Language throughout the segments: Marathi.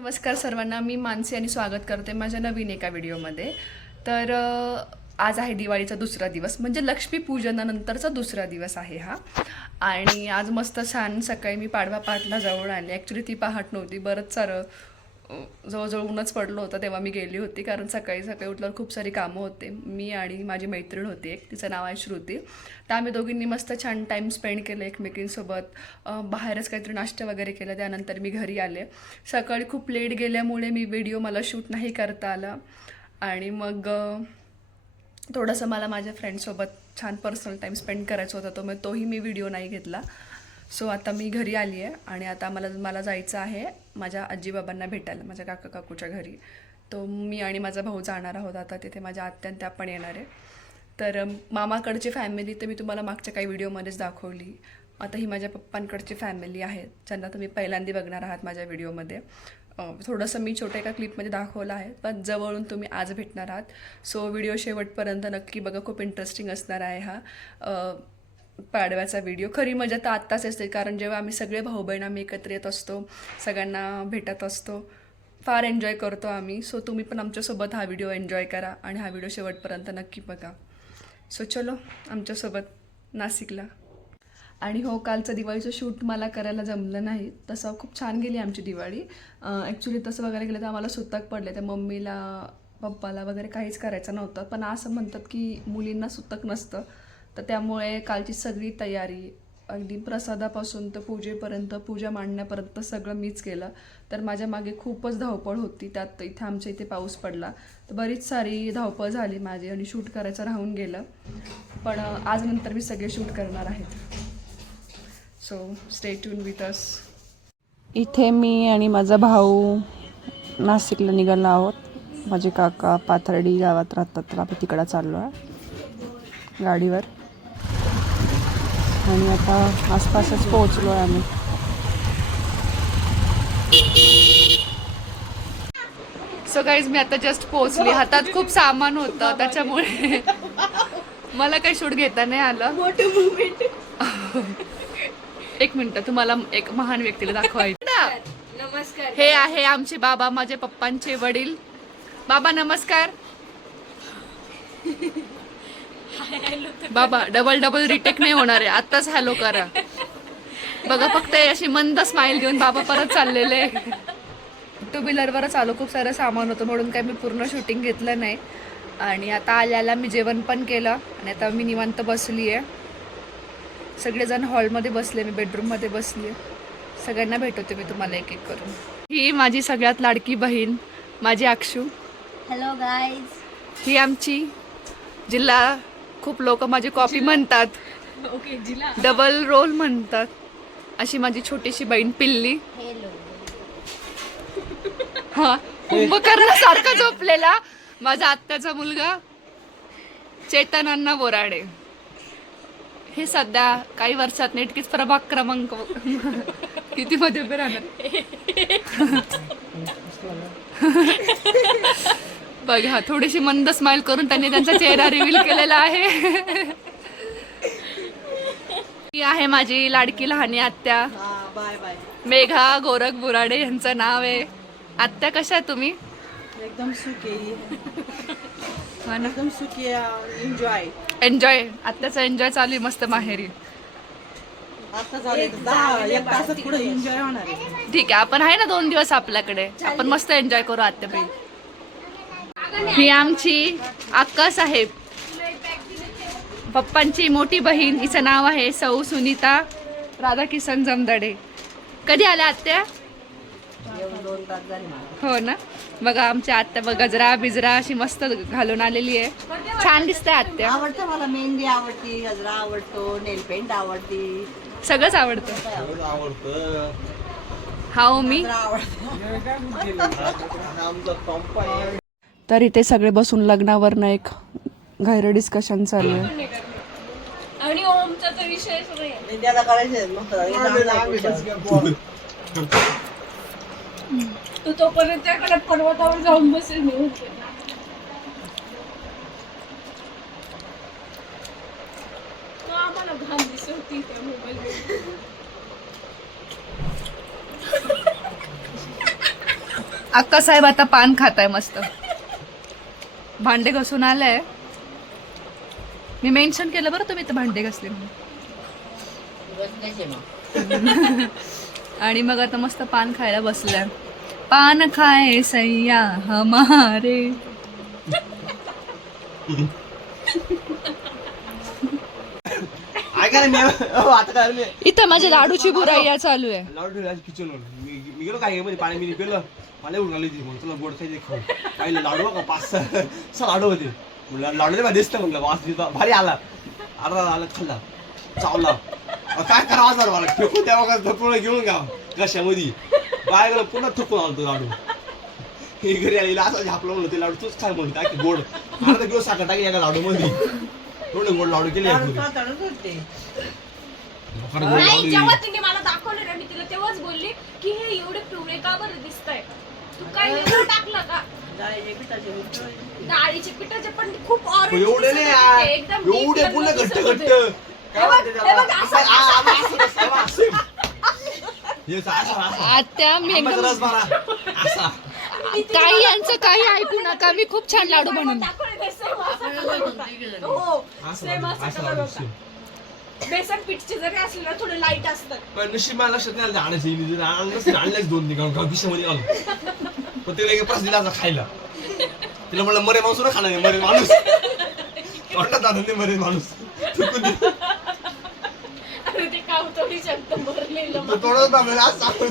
नमस्कार सर्वांना, मी मानसी आणि स्वागत करते माझ्या नवीन एका व्हिडिओमध्ये. तर आज आहे दिवाळीचा दुसरा दिवस, म्हणजे लक्ष्मीपूजनानंतरचा दुसरा दिवस आहे हा. आणि आज मस्त छान सकाळी मी पाडवा पाठला जाऊन आले. ॲक्च्युली ती पहाट नव्हती, बरंच सारं जवळजवळ ऊनच पडलं होतं तेव्हा मी गेली होती, कारण सकाळी सकाळी उठल्यावर खूप सारी कामं होते. मी आणि माझी मैत्रीण होती एक, तिचं नाव आहे श्रुती. तर आम्ही दोघींनी मस्त छान टाईम स्पेंड केलं एकमेकींसोबत. बाहेरच काहीतरी नाश्ता वगैरे केला. त्यानंतर मी घरी आले. सकाळी खूप लेट गेल्यामुळे व्हिडिओ मला शूट नाही करता आला. आणि मग थोडंसं मला माझ्या फ्रेंडसोबत छान पर्सनल टाईम स्पेंड करायचा होता, तोही मी व्हिडिओ नाही घेतला. सो आता मी घरी आली आहे आणि आता मला जायचं आहे माझ्या आजीबाबांना भेटायला, माझ्या काकूच्या घरी. तो मी आणि माझा भाऊ जाणार आहोत. आता तिथे माझ्या आत्या त्या पण येणार आहे. तर मामाकडची फॅमिली तर मी तुम्हाला मागच्या काही व्हिडिओमध्येच दाखवली. आता ही माझ्या पप्पांकडची फॅमिली आहे, ज्यांना तुम्ही पहिल्यांदा बघणार आहात माझ्या व्हिडिओमध्ये. थोडंसं मी छोट्या एका क्लिपमध्ये दाखवलं आहे, पण जवळून तुम्ही आज भेटणार आहात. सो व्हिडिओ शेवटपर्यंत नक्की बघा, खूप इंटरेस्टिंग असणार आहे हा पाडव्याचा व्हिडिओ. खरी मजा तर आत्ताच असते, कारण जेव्हा आम्ही सगळे भाऊ बहीण आम्ही एकत्र येत असतो, सगळ्यांना भेटत असतो, फार एन्जॉय करतो आम्ही. सो तुम्ही पण आमच्यासोबत हा व्हिडिओ एन्जॉय करा आणि हा व्हिडिओ शेवटपर्यंत नक्की बघा. सो चलो आमच्यासोबत नाशिकला. आणि हो, कालचं दिवाळीचं शूट मला करायला जमलं नाही. तसं खूप छान गेली आमची दिवाळी. ॲक्च्युली तसं बघायला गेलं तर आम्हाला सुतक पडले, त्या मम्मीला पप्पाला वगैरे काहीच करायचं नव्हतं. पण असं म्हणतात की मुलींना सुतक नसतं, तर त्यामुळे कालची सगळी तयारी अगदी प्रसादापासून तर पूजेपर्यंत, पूजा मांडण्यापर्यंत सगळं मीच केलं. तर माझ्या मागे खूपच धावपळ होती. त्यात इथे आमच्या इथे पाऊस पडला, तर बरीच सारी धावपळ झाली माझी आणि शूट करायचं राहून गेलं. पण आज नंतर मी सगळे शूट करणार आहेत. So stay tune with us. इथे मी आणि माझा भाऊ नाशिकला निघालो आहोत. माझे काका पाथर्डी गावात राहतात, तर आम्ही तिकडं चाललो आहे गाडीवर. आणि आता आसपासच पोहोचलो आहे आम्ही. सो गाईज, मी आता जस्ट पोहोचली. हातात खूप सामान होतं, त्याच्यामुळे मला काही शूट घेता नाही आलं. एक मिनिट, तुम्हाला एक महान व्यक्तीला दाखवायचं. नमस्कार. हे आहे आमचे बाबा, माझे पप्पांचे वडील. बाबा नमस्कार. बाबा डबल रिटेक नाही होणार आहे, आत्ताच हॅलो करा. बघा फक्त अशी मंद स्माइल घेऊन बाबा परत चाललेले. टू व्हीलरवरच आलो, खूप सारं सामान होतं म्हणून काय मी पूर्ण शूटिंग घेतलं नाही. आणि आता आल्याला मी जेवण पण केलं आणि आता मी निवांत बसली आहे. सगळेजण हॉलमध्ये बसले, मी बेडरूममध्ये बसली आहे. सगळ्यांना भेटवते मी तुम्हाला एक एक करून. ही माझी सगळ्यात लाडकी बहीण, माझी अक्षू. Hello guys. ही आमची जिल्हा, खूप लोक माझी कॉफी म्हणतात, ओके जिला डबल रोल म्हणतात, अशी माझी छोटीशी बहीण पिल्ली. हॅलो. हा, कुंभकर्णासारखा झोपलेला माझा आत्याचा मुलगा चेतन अण्णा बोराडे. हे सध्या काही वर्षात नेटकीच प्रभाग क्रमांक किती मध्ये उभे राहणार. बघा, थोडीशी मंद स्माइल करून त्यांनी त्यांचा चेहरा रिव्हील केलेला आहे. ही आहे माझी लाडकी लहानी आत्या, मेघा गोरख बुराडे यांचं नाव आहे. आत्या कशा आहे तुम्ही? एकदम सुखी. हा ना, एकदम सुखी. एन्जॉय. आत्याचा एन्जॉय चालू आहे मस्त माहेरी. आता झाले 10-1 तासात पुढे एन्जॉय होणार आहे. ठीक आहे, आपण आहे ना 2 दिवस आपल्याकडे, आपण मस्त एन्जॉय करू आत्याबाई. ही आमची अक्का साहेब, पप्पांची मोठी बहीण. हिचं नाव आहे सौ सुनीता राधाकिशन जमदडे. कधी आल्या आत्या? 2 तास झाले मला. हो ना. बघा आमच्या आत्या बघ, गजरा बिजरा अशी मस्त घालून आलेली आहे. छान दिसते आत्या. आवडतं मला. मेहंदी आवडती, गजरा आवडतो, नेल पेंट आवडती, सगळंच आवडतं. हाव मी. तर इथे सगळे बसून लग्नावरनं एक घायरं डिस्कशन चालू आहे. आणि ओमचा तर विषयच नाही. मेहंद्याला करायचे मग तू तोपर्यंत त्याकडे पर्वतावर जाऊन बसेल. मी तो आम्हाला घाण दिसत होती त्या मोबाईल. अक्का साहेब आता पान खाताय मस्त. भांडे घासून आलाय. मी मेन्शन केलं बरं तुम्ही तर भांडे घासले म्हणून. आणि मग आता मस्त पान खायला बसलाय. पान खाए सैया हमारे. इथं माझ्या लाडूची बुराई चालू आहे. लाडू किचन मी गेलो काय मध्ये पाणी मी पिलं मला उडून आली ती म्हणून तुला गोड खायचे खाऊ पाहिलं लाडू का 5-6 लाडू होते म्हणलं लाडू नाही दिसतं म्हणलं वास भारी आला अर्धा आला खाल्ला चावला काय करावं असणार मला फेकून तेव्हा थकून घेऊन गा कशामध्ये बाय गेलं पुन्हा थकून आलो तो लाडू हे घरी आलेला असं झापलं म्हणलं ते लाडू तूच खाय म्हणून काय गोड अर्धा किलो साखर टाकी एका लाडू मध्ये एवढे गोड लाडू केले नाही जेव्हा तिने मला दाखवले ना मी तिला तेव्हाच बोलली की हे एवढे पिवळे का बरं दिसताय तू काय एवढं टाकलं का डाळीचे पिठाचे पण खूप ऑरेंज एवढे नाही यार एवढे पुन्हा घट्ट घट्ट काय म्हणते त्याला आत्या मी एकदम काही यांचं काही ऐकू नका. मी खूप छान लाडू बनवून. बेसन पीठचे जरी असले ना थोडे लाईट असतात पण नशीब मला लक्षात नाही आणायचं आणलंच 2 निघाल खिशामध्ये आलो पण तिला एक प्रश्न दिला खायला तिला म्हणलं मरे माणूस ना खाणार मरे माणूस तोंडात आणून दे मरे माणूस अरे ते काय होतं शब्द भरलेलं तोंडात आणून आज सांगतोय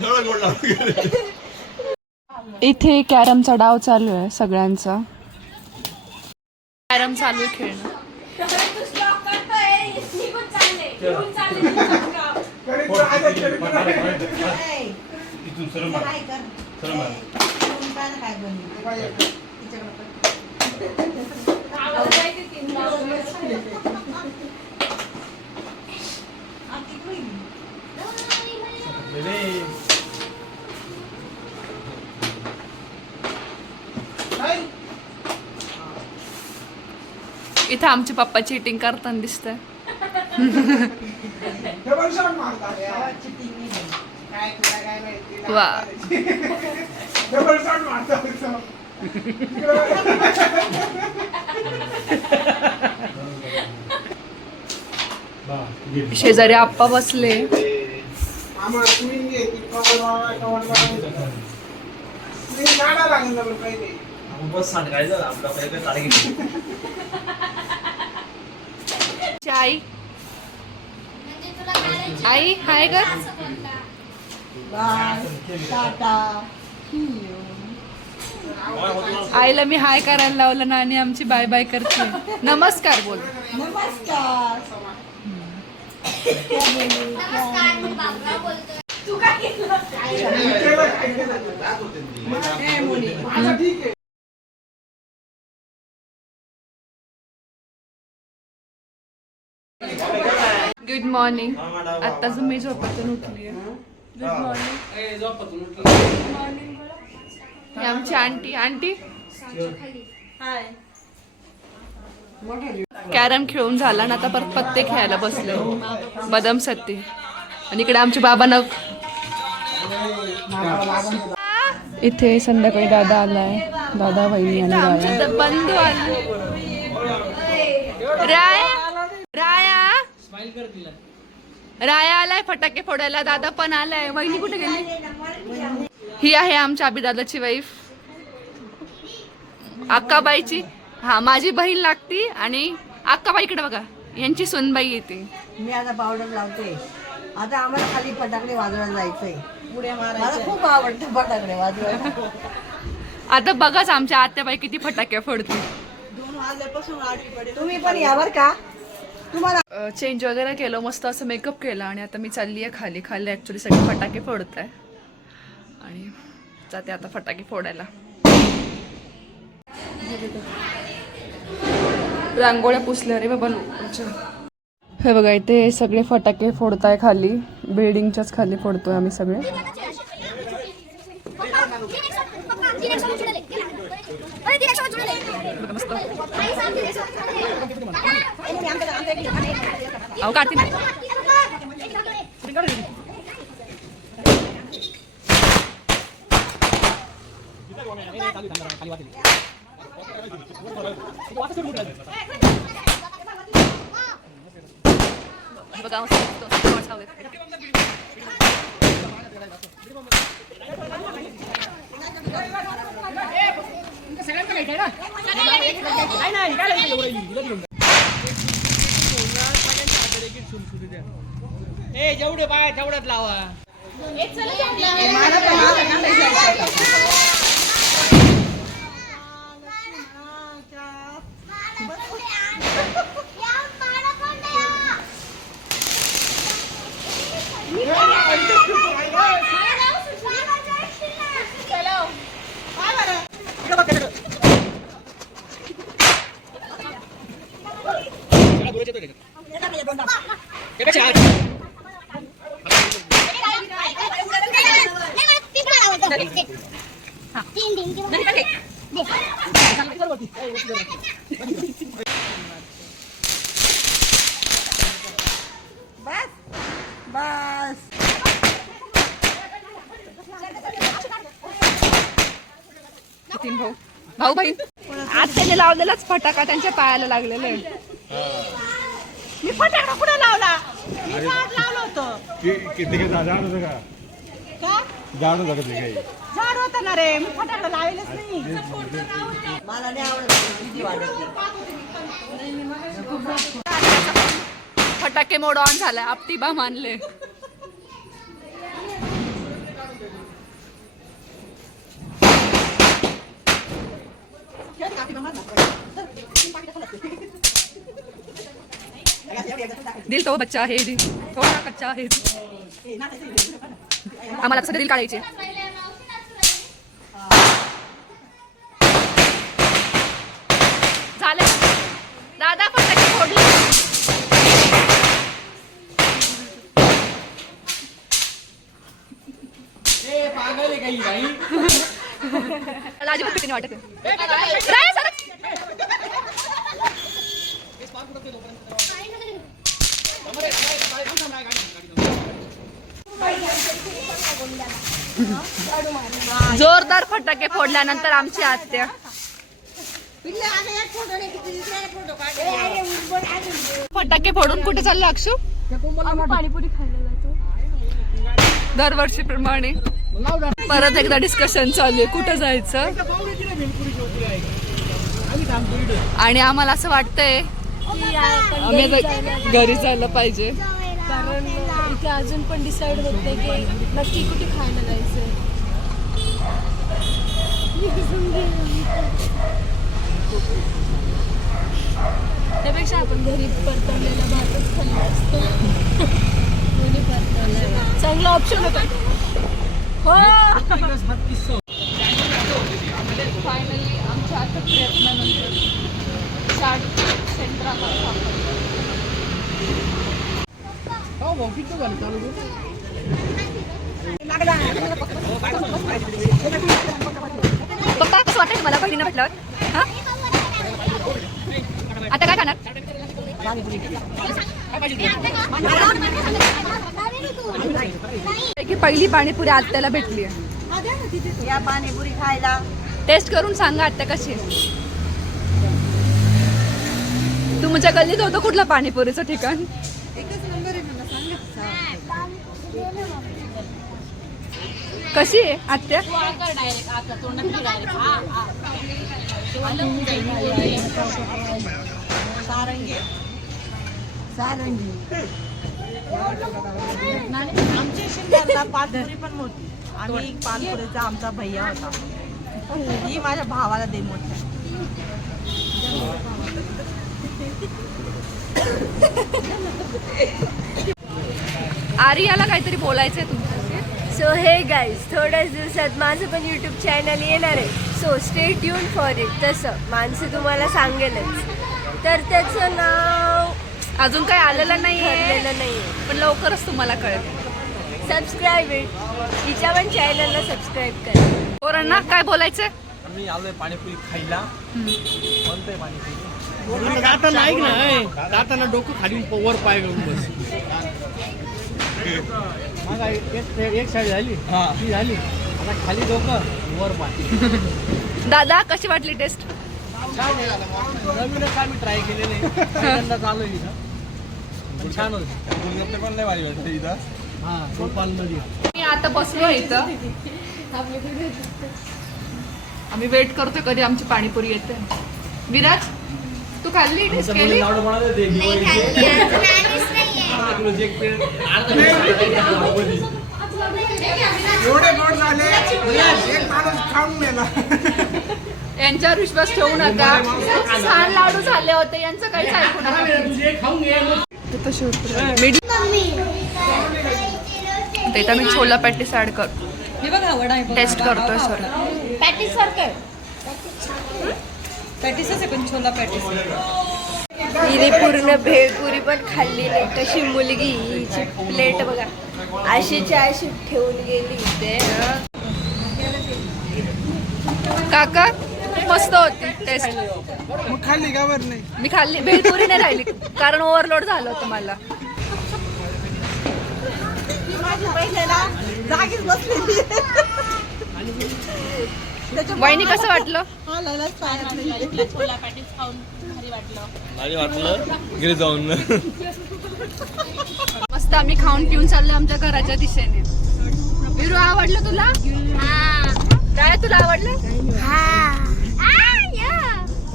एवढं गोड लाडू. इथे कॅरमचा डाव चालू आहे सगळ्यांचा. कॅरम चालू आहे खेळणं. इथे आमचे पप्पा चीटिंग करताना दिसतंय. वा शेजारी आप्पा बसले. आई आई हाय कर. आईला मी हाय करायला लावलं ना आणि आमची बाय बाय करते. नमस्कार बोल. तू काय केलं गुड मॉर्निंग. आताच मी झोपेतून उठली आहे. Good morning. ही आमची आंटी. आंटी कॅरम खेळून झाला ना आता परत पत्ते खेळायला बसले. बदाम सत्ती. आणि इकडे आमच्या बाबांना इथे संध्याकाळी दादा आलाय. दादा वहिनी आणि आमचे बंधू आले. राया आलाय फटाके फोडायला. दादा पण आलाय. वहिनी कुठे गेली? ही आहे आमच्या अभिदादाची वाईफ अक्काबाईची. हा माझी बहीण लागती. आणि अक्काबाई इकडे बघा यांची सोनबाई येते. मी आता पावडर लावते. आता आम्हाला खाली फटाकडे वाजवायला जायचंय. मला खूप आवडतं फटाकडे वाजवायला. आता बघाच आमच्या आत्याबाई किती फटाके फोडते. 2 वाजल्यापासून तुम्ही पण यावर का तुम्हाला चेंज वगैरे केलं. मस्त असं मेकअप केला. आणि आता मी चालली आहे खाली. खाली ॲक्च्युली सगळे फटाके फोडत आहे. आणि जाते आता फटाके फोडायला. रांगोळ्या पुसल्या रे बाबा. हे बघा इथे सगळे फटाके फोडताय खाली. बिल्डिंगच्याच खाली फोडतोय आम्ही सगळे. अहो काढते बघा मस्त हवेत. जेवढे बाय तेवढ्यात लावा. मला पण माझं का नाही जायचं? बस तीन भाऊ बहीण आज त्याने लावलेलाच फटाका त्यांच्या पायाला लागलेला आहे. मी फटाकडा कुठे लावला? मी झाड लावलं होतं. झाड होतं ना रे, मी फटाकडा लावलेच नाही. मला नाही आवडत भीती वाटते. फटाके मोड ऑन झालाय. आपटी बा मानले. दिल तो बच्चा आहे दिल थोडा कच्चा आहे. आम्हाला सध्या दिल काढायचे. झाले दादा फटाके फोडले. पागल काही भाई. अजिबात भीतीने वाटत जोरदार फटाके फोडल्यानंतर आमची आत्या फटाके फोडून कुठे चाललो अक्षू? पाणीपुरी खायला जातो. दरवर्षीप्रमाणे परत एकदा डिस्कशन चालू आहे कुठं जायचं. आणि आम्हाला असं वाटतंय आम्ही घरी जायला पाहिजे. कारण इथे अजून पण डिसाईड होत नाही की नक्की कुठे खायला जायचंय. त्यापेक्षा आपण घरी परतवलेला भातच खाल्ला असतो. दोन्ही परतवलेला चांगला ऑप्शन होता. हो फायनली आमच्या आता प्रयत्नानंतर शार्ट सेंटर पप्पा कसं वाटतं मला बहिणीनं भेटल्यावर? हा आता काय खाणार? की पहिली पाणीपुरी आत्याला भेटली आहे. या पाणीपुरी खायला. टेस्ट करून सांगा आत्या कशी आहे. तुमच्या गल्लीत होतं कुठलं पाणीपुरीचं ठिकाण? एकच नंबर आहे मला सांगा. कशी आहे आत्या? सारंगी सारंगी. आमच्या शिंद्याला पानपुरी पण होती आणि पानपुरीचा आमचा भैया होता. ही माझ्या भावाला दे मोठ्या. आर्याला काहीतरी बोलायचंय तुमच्याशी. सो हे गाईज थोड्याच दिवसात माझं पण यूट्यूब चॅनल येणार आहे. So stay tune for it. तसं माणसं तुम्हाला सांगेलच. तर त्याचं नाव अजून काही आलेलं नाही ठरलेलं नाही. पण लवकरच तुम्हाला कळेल. Subscribe it. तिच्या पण चॅनलला सबस्क्राईब करा. पोरांना काय बोलायचंय? आम्ही आलोय पाणीपुरी खायला. कोणतंय पाणीपुरी? जाताना ऐक ना, जाताना डोकं खाली वर पाय घेऊन बस. एक साईड झाली, ती झाली. आता खाली डोकं वर पाय. दादा कशी वाटली टेस्ट? छान आहे. नवीनच आम्ही ट्राय केलेलं आहे. पहिल्यांदा चालू आहे इथं. पण छान होतं. गोलगप्पे पण लय भारी वाटतं इथं. हा गोपालमध्ये. मी आता बसलो इथं, आम्ही वेट करतोय कधी आमची पाणीपुरी येते. विराज तू खाल्ली टेस्ट केली? लाडू बनवले होते दिवाळीचे. अर्धा किलोचे एक प्लेट, अर्धा किलो यांच्यावर विश्वास ठेवू नका. छान लाडू झाले होते, यांचं काहीच ऐकू नका. इथं मी छोला पॅटीस ऍड करतो, टेस्ट करतोय. सॉरी पॅटीस सारखं हिने पूर्ण भेळपुरी पण खाल्ली नाही. कशी मुलगी हिची प्लेट बघा अशीच्या अशी ठेवून गेली इथे. काका मस्त होती टेस्ट. मग खाल्ली का बरं नाही? मी खाल्ली, भेळपुरी नाही राहिली कारण ओव्हरलोड झालं होतं मला. जागीच बसलेली वाहिनी कसं वाटलं? भारी वाटलं घरी जाऊन. मस्त आम्ही खाऊन पिऊन चाललो आमच्या घराच्या दिशेने. विरू आवडलं तुला? काय तुला आवडलं?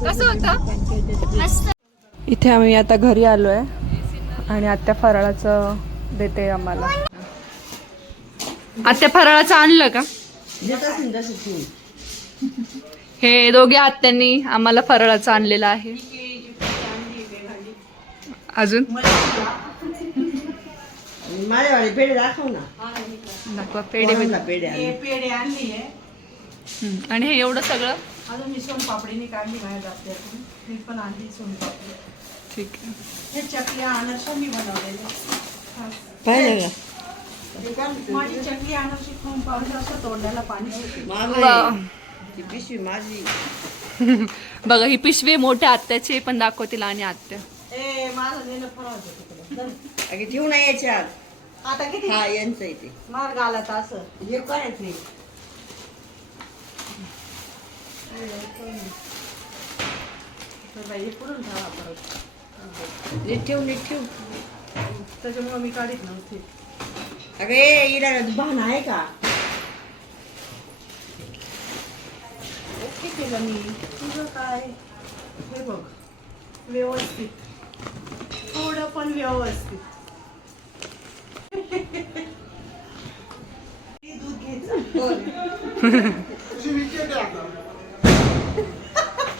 कसं होतं? मस्त. इथे आम्ही आता घरी आलोय आणि आत्या फराळाचं देते आम्हाला. आत्या फराळाचं आणलं का? हे दोघे आत्यांनी आम्हाला फराळाचं आणलेलं आहे. अजून माझ्यावाडी पेढे दाखव ना. दाखवा पेढे. पेढे हे पेढे आणली आहे. आणि हे एवढं सगळं अजून मी सोनपापडीने काढली माझ्या जात्यातून. मी पण आणली सोनपापडी. ठीक आहे. हे चकल्या अनारशा मी बनवलेल्या. पाहिलं का? माझी चकली अनारशी खाऊन पाहून असं तोंडाला पाणी सुटलं. वा. ती पिशवी माझी. बघा ही पिशवी मोठ्या आत्याची पण दाखवतील आणि आत्या. ए माझं नेलं फराळचं तिकडं. अगे ठेवू नाही याच्यात. आता किती हा यांचं इथे मार्ग आला तर असं. हे करायचं नाही. तर बाई, हे पुढून ठेवा परत. नीट ठेव नीट ठेव. त्याच्यामुळे मी काढीत नव्हते. अगे इला भान आहे का? ओके केलं मी. तुझं काय? हे बघ व्यवस्थित, थोडं पण व्यवस्थित. दूध घ्यायचं.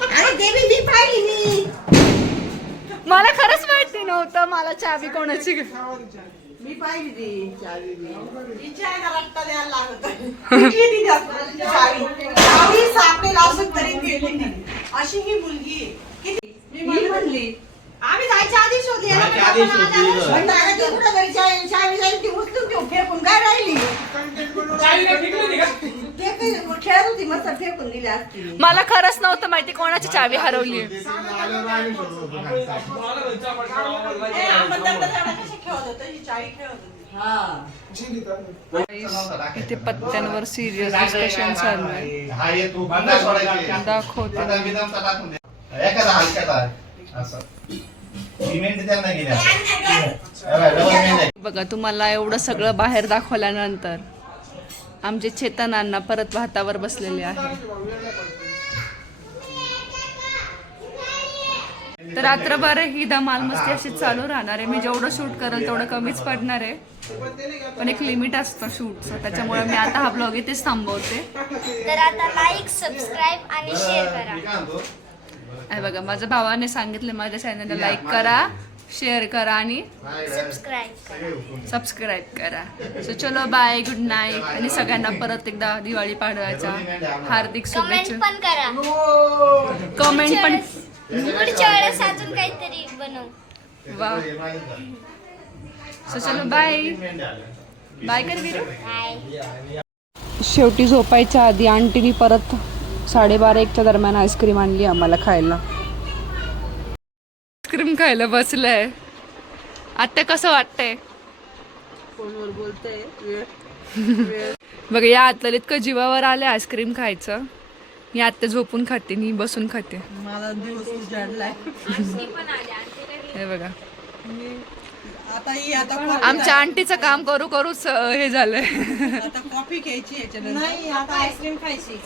अरे देवी मी पाहिली मी. मला खरंच माहिती नव्हतं मला चावी कोणाची. मी पाहिली ती चावी मी. हिच्या आहे ना रट्टा द्यायला लागत. कुठली ती चावी? चावी सापडेल असं तरी केली नाही. अशी ही मुलगी आहे. किती? मी म्हणली आम्ही जायच्या आधी शोधली. याला जायच्या आधी पण आपण शोधली. आल्यावर पण दादा ती कुठं घरी चावी जाईल ती उचलून घेऊ फेकून काय राहिली. ते काही खेळत होती मस्त फेकून दिली असती. मला खरंच नव्हतं माहिती कोणाची चावी हरवली. ए, आपण दगडात कशी खेळत होतो? ही चावी खेळत होती. हा इथे पत्त्यांवर सिरियस डिस्कशन चालू आहे. हा ये तू बंदा सोडायची दाखवते. बंदा विदमचा टाकून दे एखादा हलक्यात आहे असं सिमेंट त्यांना गेल्या बघा तुम्हाला एवढं सगळं बाहेर दाखवल्यानंतर आमचे चेतनांना परत भातावर बसलेले आहे. तर रात्रभर ही धमाल मस्ती अशीच चालू राहणार आहे. मी जेवढं शूट करेल तेवढं कमीच पडणार आहे, पण एक लिमिट असतं शूटचं. त्याच्यामुळे मी आता हा ब्लॉग इथेच थांबवते. तर आता लाईक, सबस्क्राईब आणि शेअर करा. आहे बघा माझ्या भावाने सांगितले माझ्या चॅनलला लाईक करा, शेअर करा आणि सबस्क्राईब करा. सो चलो बाय, गुड नाईट. आणि सगळ्यांना परत एकदा दिवाळी पाडव्याच्या हार्दिक कमेंट शुभेच्छा. पण करा. कमेंट पण. पुढच्या वेळेस अजून काहीतरी बनवू. वा. सो चलो बाय बाय कर विरू. बाय. शेवटी झोपायच्या आधी आंटीनी परत 12:30-1च्या दरम्यान आईस्क्रीम आणली आम्हाला खायला. आईस्क्रीम खायला बसलंय. आत्या कसं वाटतंय? फोनवर बोलते बघा या आतला इतकं जीवावर आलं आईस्क्रीम खायचं. मी आत्ता झोपून खाते, मी बसून खाते. मला दिवस उजाडलाय. हे बघा आता ही आता आमच्या आंटीचं काम करू करूच हे झालंय. आता कॉफी घ्यायची याच्यानंतर. नाही आता आईस्क्रीम खायची.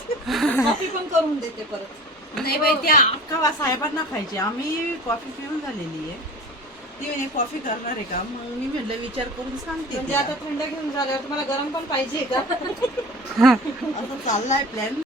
कॉफी पण करून देते परत. नाही बाई त्या अक्का साहेबांना खायची. आम्ही कॉफी पिऊन झालेली आहे. ती म्हणे कॉफी करणार आहे का? मग मी म्हटलं विचार करून सांगते. म्हणजे आता थंड घेऊन झाल्यावर तुम्हाला गरम पण पाहिजे का? असं चाललाय प्लॅन.